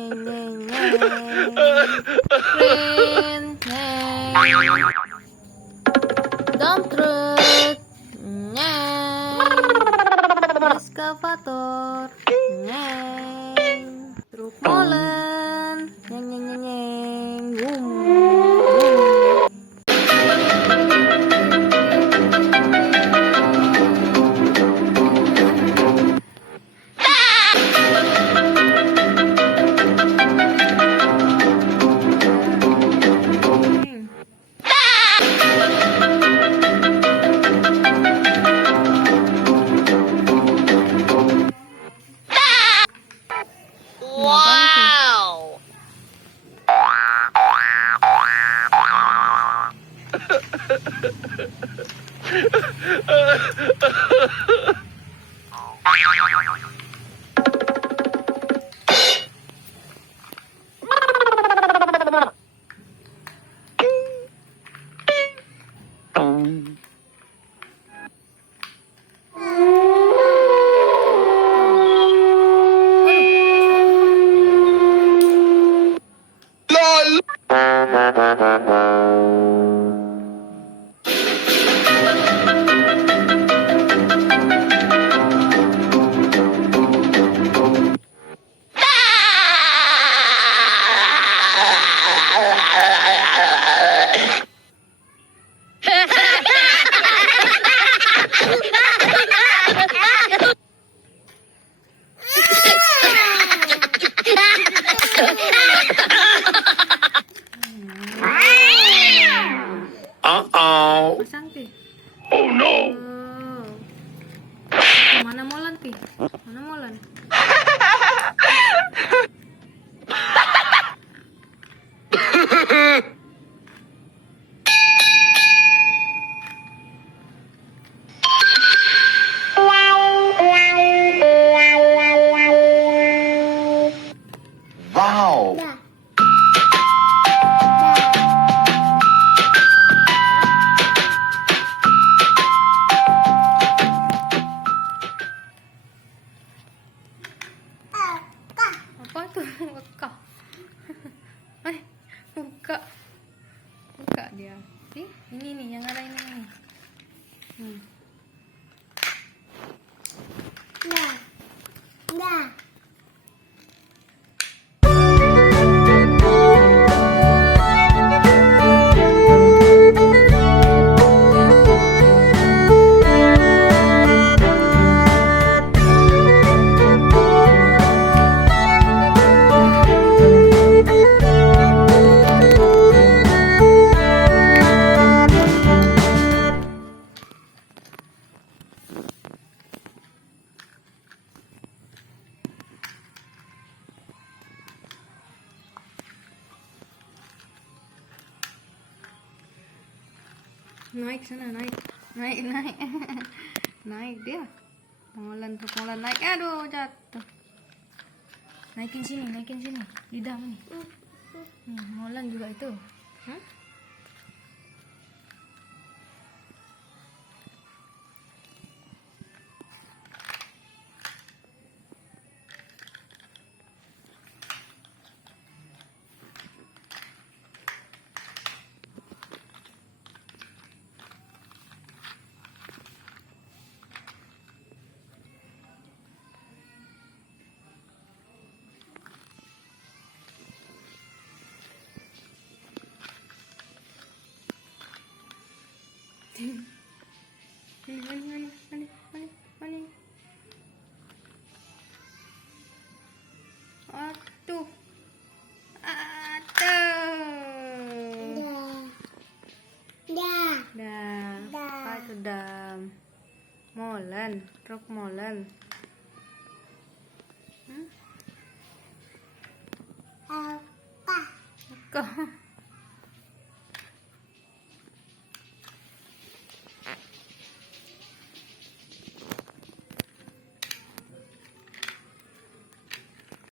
Neng, Kren, neng. Dump truck, neng. Eskavator, neng. Truk molen, neng, neng, neng, neng. Boom, boom. Wow. Uh-oh. Pasang, Pi. Oh no. Mana molen, Pi? Mana molen? Wow. Apa tuh? Buka. Buka. Buka dia. Ini nih yang ada ini nih. Naik sana, naik. Naik dia. Molen, truk molen naik. Aduh, jatuh. Naikin sini. Lidah nih. Molen juga itu. Mana? Aduh. Dah. Apa itu dam? Molen, truk molen. Apa?